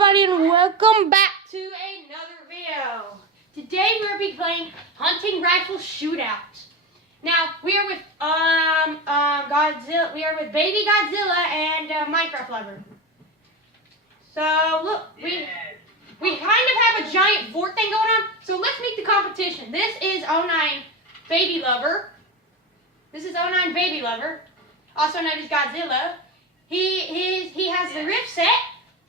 everybody, and welcome back to another video. Today we'll be playing Hunting Rifle Shootout. Now we are with Godzilla. We are with Baby Godzilla and Minecraft Lover. So look, we kind of have a giant fort thing going on. So let's meet the competition. This is 09 Baby Lover. This is 09 Baby Lover, also known as Godzilla. He has the rift set.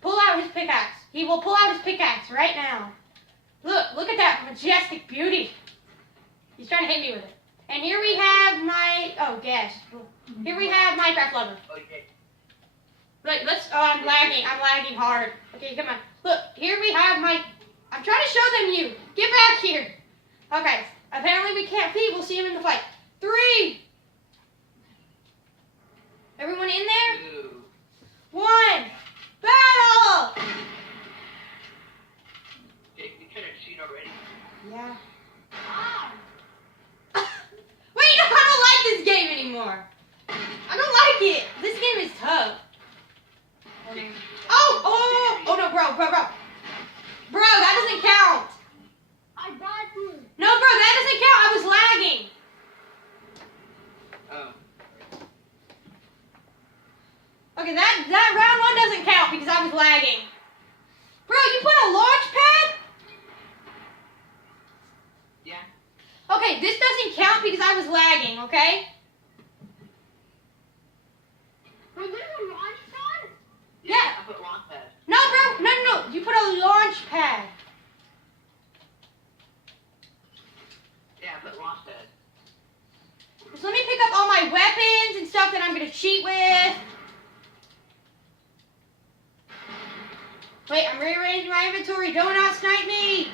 Pull out his pickaxe. He will pull out his pickaxe right now. Look at that majestic beauty. He's trying to hit me with it. And here we have Here we have Minecraft Lover. Okay. Look, I'm lagging hard. Okay, come on. Look, here we have I'm trying to show them you. Get back here. Okay, apparently we can't see. We'll see him in the fight. 3. Everyone in there? 2. 1. Battle! Jake, we couldn't shoot already. Yeah. Wait, I don't like this game anymore. I don't like it. This game is tough. Oh no, bro. Bro, that doesn't count. I got you. No, bro, that doesn't count. I was lagging. Oh. Okay, that round 1 doesn't count because I was lagging. Bro, you put a launch pad? Yeah. Okay, this doesn't count because I was lagging, okay? Was there a launch pad? Yeah. I put launch pad. No, bro, no. You put a launch pad. Yeah, I put launch pad. So let me pick up all my weapons and stuff that I'm going to cheat with. Wait, I'm rearranging my inventory. Don't out-snipe me.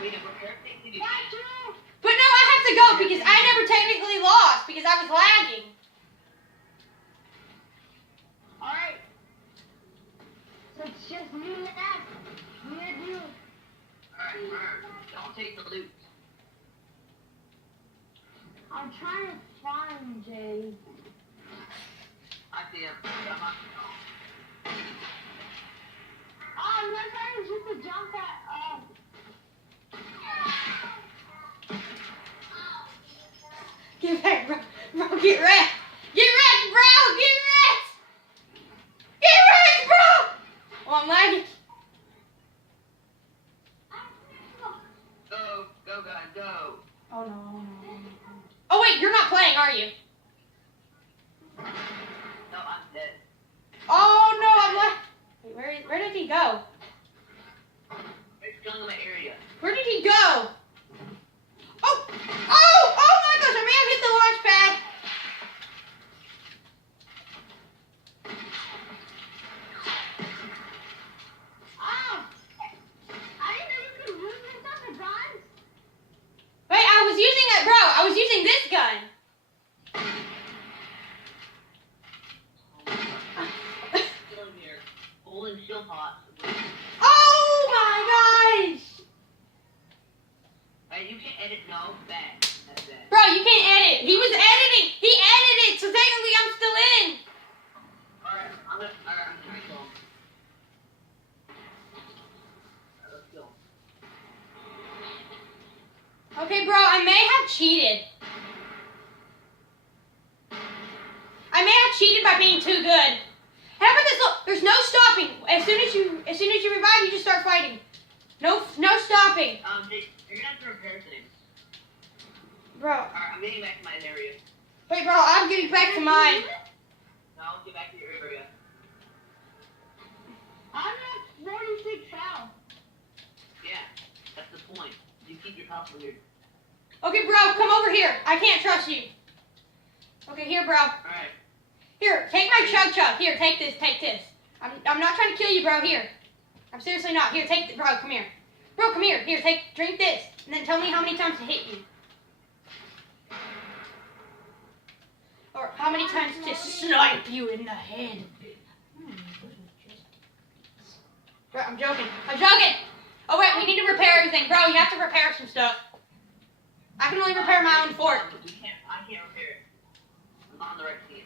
Wait, if repair things you do. Got you. But no, I have to go because I never technically lost because I was lagging. Alright. So it's just me and F. Me and you. Alright, don't take the loot. I'm trying to find Jay. I see him. I'm not trying to just to jump at Get back, bro. Bro, get wrecked. Get wrecked, bro. Get wrecked. Get wrecked, bro. Oh, I'm lagging. Go, guys, go. Oh, no. Oh, wait, you're not playing, are you? No, I'm dead. Oh, no, I'm lagging. Wait, where did he go? It's still in my area. Where did he go? Oh my gosh, I may have hit the launch pad. Oh! I didn't know you could use this on the guns. Wait, I was using this gun. Still in here. Holding shield pots. Oh my gosh. Hey, you can edit. No, bad. That's bad. Bro, you can't edit. He was editing. He edited, so technically I'm still in. Alright, I'm trying to kill him. Alright, let's kill him. Okay, bro, I may have cheated. I may have cheated by being too good. How about this? Look, there's no stopping. As soon as you revive, you just start fighting. No stopping. Jake, you're gonna have to repair things. Bro, Alright, I'm getting back to my area. wait, bro, I'm getting back to mine. No, get back to your area. I'm at 46 health. Yeah, that's the point. You keep your health weird. Okay, bro, come over here. I can't trust you. Okay, here, bro. Alright. Here, take my chug. Here, take this. I'm not trying to kill you, bro. Here. I'm seriously not. Here, take bro, come here. Bro, come here. Here, drink this. And then tell me how many times to hit you. Or how many times to snipe you in the head. Bro, I'm joking. Oh, wait, we need to repair everything. Bro, you have to repair some stuff. I can only repair my own fort. I can't repair it. I'm on the right team.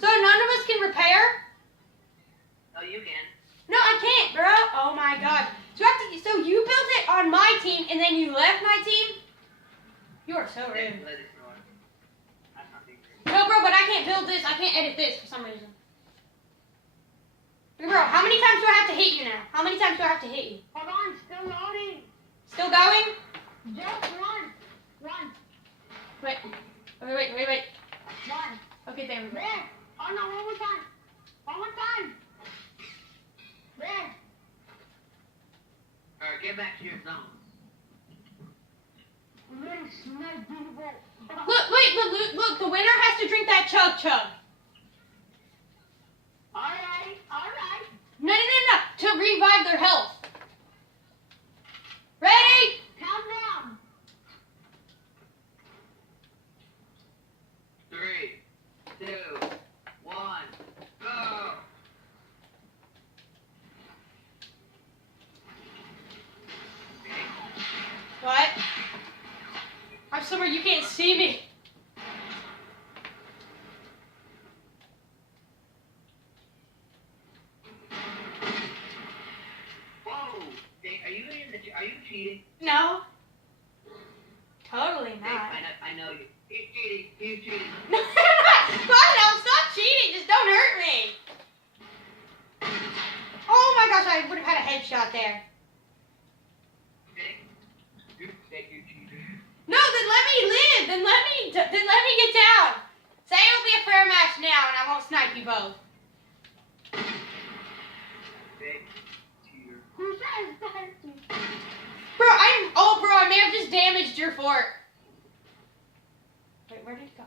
So none actually repair? Oh, you can. No, I can't, bro. Oh my god. So you built it on my team and then you left my team? You are so rude. No, bro, but I can't build this. I can't edit this for some reason. Hey, bro, how many times do I have to hit you now? How many times do I have to hit you? Hold on, still loading. Still going? Just one. One. Wait. One. Okay, there we go. There. Oh no, one more time. One more time. There. Alright, get back to your zone. Really smell beautiful. Look, the winner has to drink that chug. Alright. No, to revive their health. Ready? Count down. 3, 2, 1, go! What? I'm somewhere you can't see me. Whoa! Hey, are you cheating? No. Totally Hey, not. I know you. He's cheating. No, stop cheating. Just don't hurt me. Oh my gosh, I would have had a headshot there. Okay? You say you cheated. No, then let me live. Then let me get down. Say it'll be a fair match now, and I won't snipe you both. Big cheater. Who says that? Bro, I may have just damaged your fort. Wait, where did it go?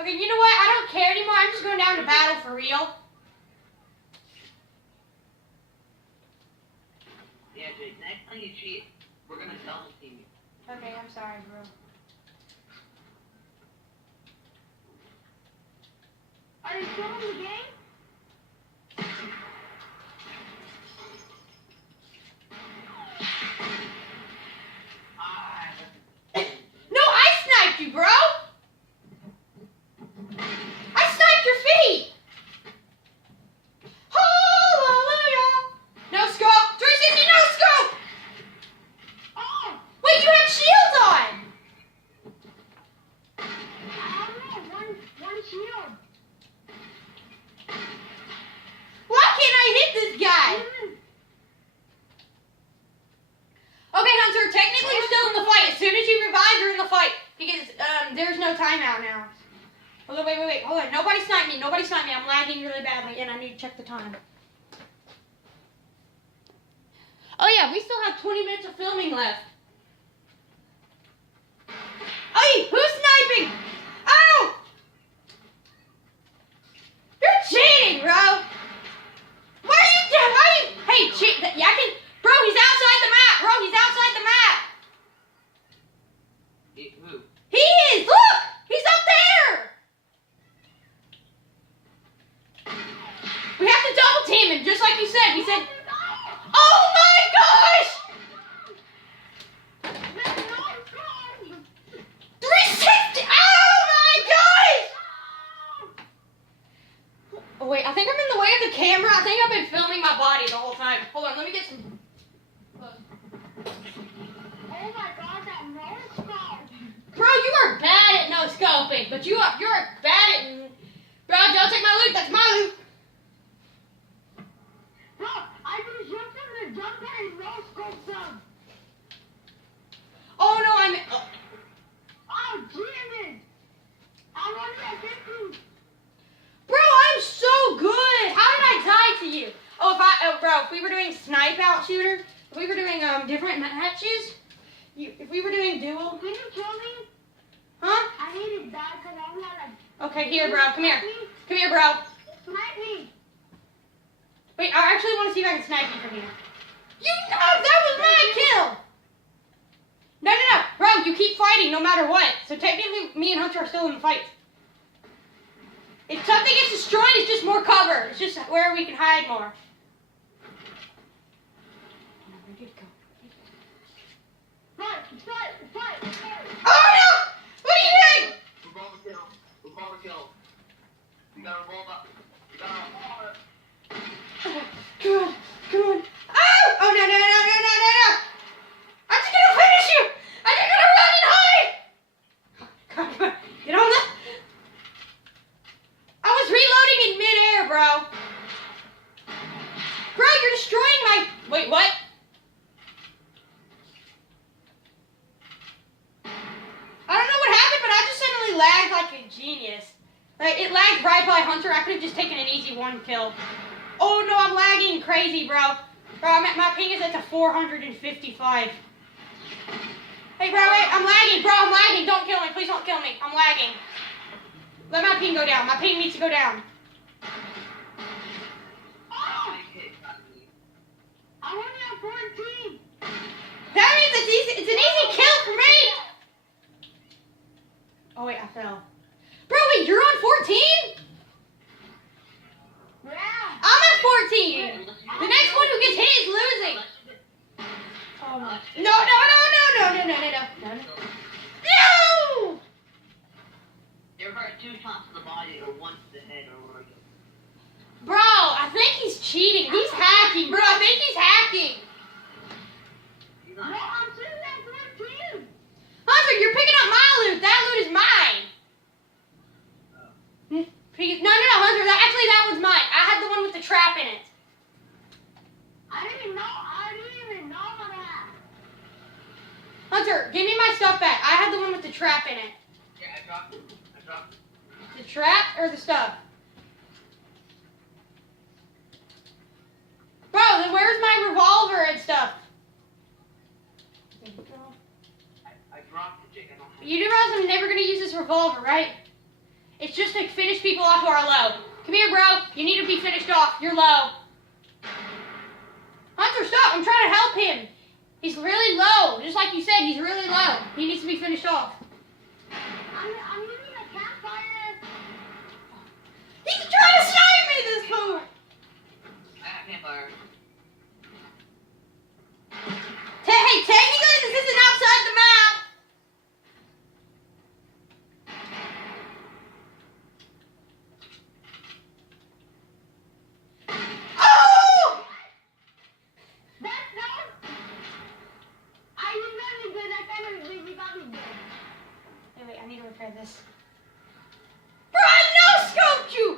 Okay, you know what? I don't care anymore. I'm just going down to battle for real. Yeah, Jake, next time you cheat, we're gonna double team you. Okay, I'm sorry, bro. Are you still in the game? No, I sniped you, bro. I sniped your feet. Hallelujah. No scope. 360, no scope. Oh! Wait, you have shields on. I don't know. One shield. Why can't I hit this guy? Okay, Hunter, technically you're still in the fight. As soon as you revive, you're in the fight. Because there's no timeout now. Hold on, wait. Hold on. Nobody snipe me. I'm lagging really badly, and I need to check the time. Oh, yeah, we still have 20 minutes of filming left. Hey, who's sniping? Oh! You're cheating, bro. Why are you doing? Hey, cheat. Yeah, I can. Bro, he's outside the map. Who? He is. Look, he's up there. We have to double team him, just like you said. He said, "Oh my gosh!" 360. Oh my gosh! Oh wait, I think I'm in the way of the camera. I think I've been filming my body the whole time. Hold on, let me get some. Oh my god, that nose scope. Bro, you are bad at no scoping, but you're bad at. Bro, don't take my loot. That's my loot. Bro, I just jumped in the jump pad and nose scoped them. Oh no, I'm. Oh, damn it. I wanted to get you. Bro, I'm so good. How did I die to you? If we were doing snipe out shooter, if we were doing different matches, if we were doing duel, Can you kill me? huh? I need to die because I'm not a... Okay, here, bro. Come here, bro. Snipe me. Wait, I actually want to see if I can snipe you from here. That was my kill. No, bro. You keep fighting no matter what. So technically, me and Hunter are still in the fight. If something gets destroyed, it's just more cover. It's just where we can hide more. Where did it go? Fight. Oh no! What are you doing? We're going to kill. gotta roll up. You gotta roll up. Come on, come on. Oh! Oh, no, no, no, no, no, no, no. I'm just gonna finish you. I'm just gonna run and hide. Come on, come on. Get on the... I was reloading in midair, bro. Bro, you're destroying my... Wait, what? I don't know what happened, but I just suddenly lagged like a genius. Like, it lagged right by Hunter. I could have just taken an easy one kill. Oh no, I'm lagging crazy, bro. Bro, my ping is at the 455. Hey, bro, wait, I'm lagging. Bro, I'm lagging. Don't kill me. Please don't kill me. I'm lagging. Let my ping go down. My ping needs to go down. Oh! I only have 14. That means it's easy. It's an easy kill for me. Oh, wait, I fell. Bro, wait, you're on 14? Yeah. I'm at 14. The next one who gets hit is losing. Oh, my. No, no, no, no, no, no, no, no, no, no. No! You're hurt 2 times to the body or 1 to the head or whatever. Bro, I think he's cheating. He's hacking. Bro, I think he's hacking. He's No, not. I'm sitting at 14. Hunter, you're picking up my loot. That loot is mine. No, no, no, Hunter. Actually, that one's mine. I had the one with the trap in it. I didn't even know that. Hunter, give me my stuff back. I had the one with the trap in it. Yeah, I dropped it. The trap or the stuff? Bro, then where's my revolver and stuff? I dropped it, Jake. I don't have You do realize I'm never going to use this revolver, right? It's just to finish people off who are low. Come here, bro. You need to be finished off. You're low. Hunter, stop. I'm trying to help him. He's really low. Just like you said, he's really low. He needs to be finished off. I'm using a campfire. He's trying to snipe me, this fool. I have campfire. Hey, technically, this isn't outside the map. Oh! That's not. I remember good. That kind of really got me good. Hey, wait, I need to repair this. Bro, I no-scoped you!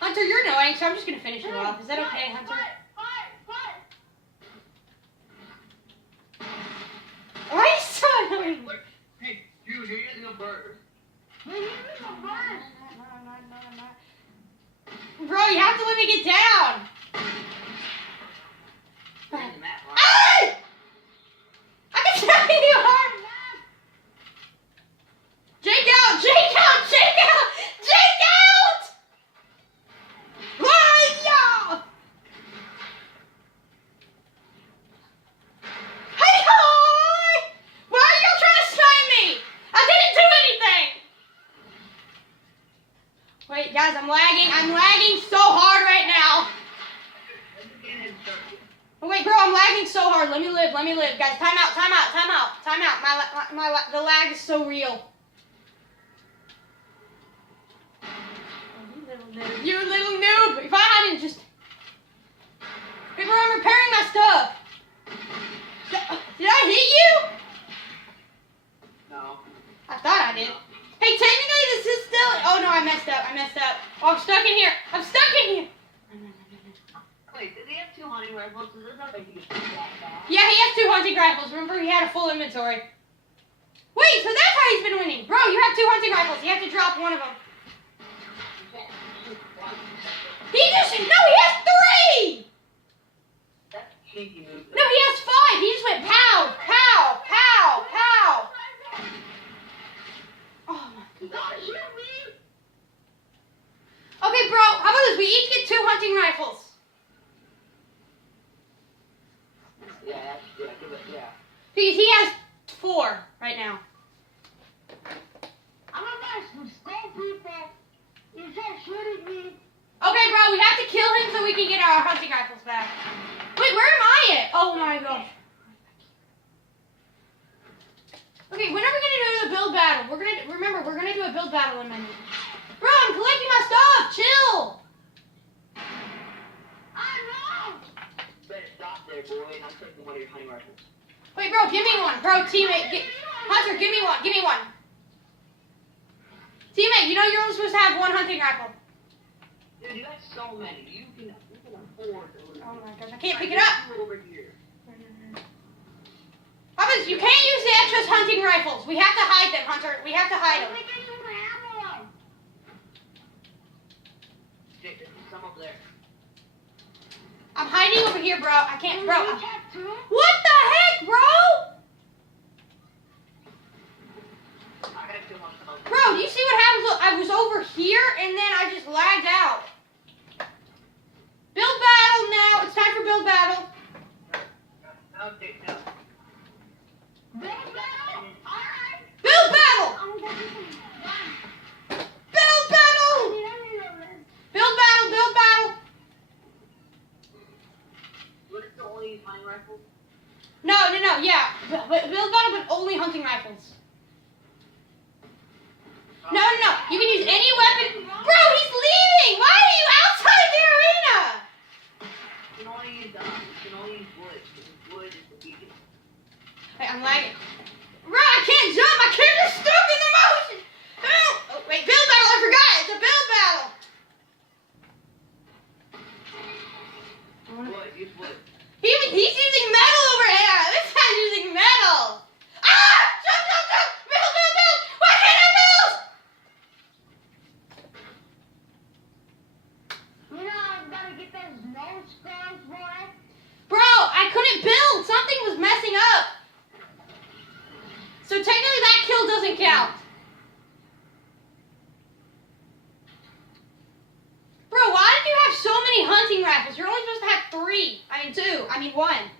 Hunter, you're annoying, so I'm just gonna finish you off. Is that okay, Hunter? Why are you so annoying? Hey, dude, you're using a bird. Bro, you have to let me get down. You're in the map, right? Hey! I can tell you hard. Jake out! Jake out! Jake out! Jake out! Why, y'all? Hey, hi! Why are y'all trying to snipe me? I didn't do anything. Wait, guys, I'm lagging. I'm lagging so hard right now. Oh, wait, bro, I'm lagging so hard. Let me live. Let me live. Guys, time out, time out, time out, time out. The lag is so real. You little noob. If I hadn't just... Hey, bro, I'm repairing my stuff. Did I hit you? No. I thought I did. Hey, technically this is still... Oh, no, I messed up. I messed up. Oh, I'm stuck in here. I'm stuck in here. Wait, did he have 2 hunting rifles? Does this not make you Yeah, he has 2 hunting rifles. Remember, he had a full inventory. Wait, so that's how he's been winning. Bro, you have 2 hunting rifles. You have to drop one of them. He just... No, he has 3! That's cheeky move. No, he has 5. He just went pow, pow, pow, pow. Oh, my... Okay, bro, how about this? We each get 2 hunting rifles. Yeah, give it, yeah. He has 4 right now. I'm about to scold people. You said shooting me. Okay, bro, we have to kill him so we can get our hunting rifles back. Wait, where am I at? Oh my god. Okay, when are we gonna do battle. We're gonna do a build battle in a minute. Bro, I'm collecting my stuff. Chill. Better stop there, boy, and I'm taking one of your hunting rifles. Wait, bro, give me one. Bro, teammate, Hunter, give me one. Give me one. Teammate, you know you're only supposed to have one hunting rifle. Dude, you got so many. You can afford those. Oh my gosh, I can't pick it up. Over here. Hobbs, you can't use the excess hunting rifles. We have to hide them, Hunter. We have to hide them. Jake, there's some over there. I'm hiding over here, bro. I can't, bro. You have two? What the heck, bro? I gotta kill myself. Bro, do you see what happens? Look, I was over here and then I just lagged out. Build battle now. It's time for build battle. Okay, no. Build battle? Alright. Build battle. Build battle. Build battle. Build battle. What is the only hunting rifle? No, yeah. Build battle, but only hunting rifles. No. You can use any weapon. Bro, he's leaving. Why are you outside the arena? You can only use wood. Because wood is the beacon. Wait, I'm lagging. Bro, I can't jump. My character's stuck in the motion. Oh, wait, build battle. I forgot. It's a build battle. Wood, use wood. He's using metal over here. This guy's using metal. Ah! Jump! Build! Why can't I build? You know, I'm gonna get those nose scrubs, boy. Bro, I couldn't build. Something was messing up. So technically that kill doesn't count. Bro, why did you have so many hunting rifles? You're only supposed to have 3. I mean 2. I mean 1.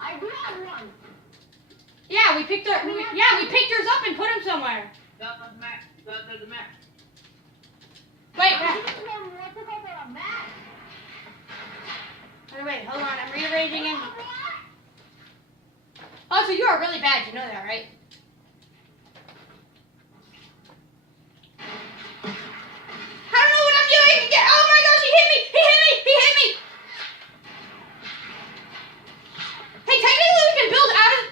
I do have one. Yeah, we picked yours up and put him somewhere. That's the map. That's the map. Wait, What's it called? A map? wait, hold on. I'm rearranging him. Oh, so you are really bad. You know that, right? I don't know what I'm doing. Oh my gosh, he hit me. Hey, technically we can build out of...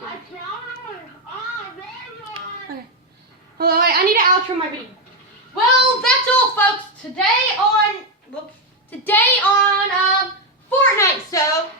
I found one. Oh, there you are. Okay. Hold on, wait. I need to outro my video. Well, that's all, folks. Today on Fortnite. So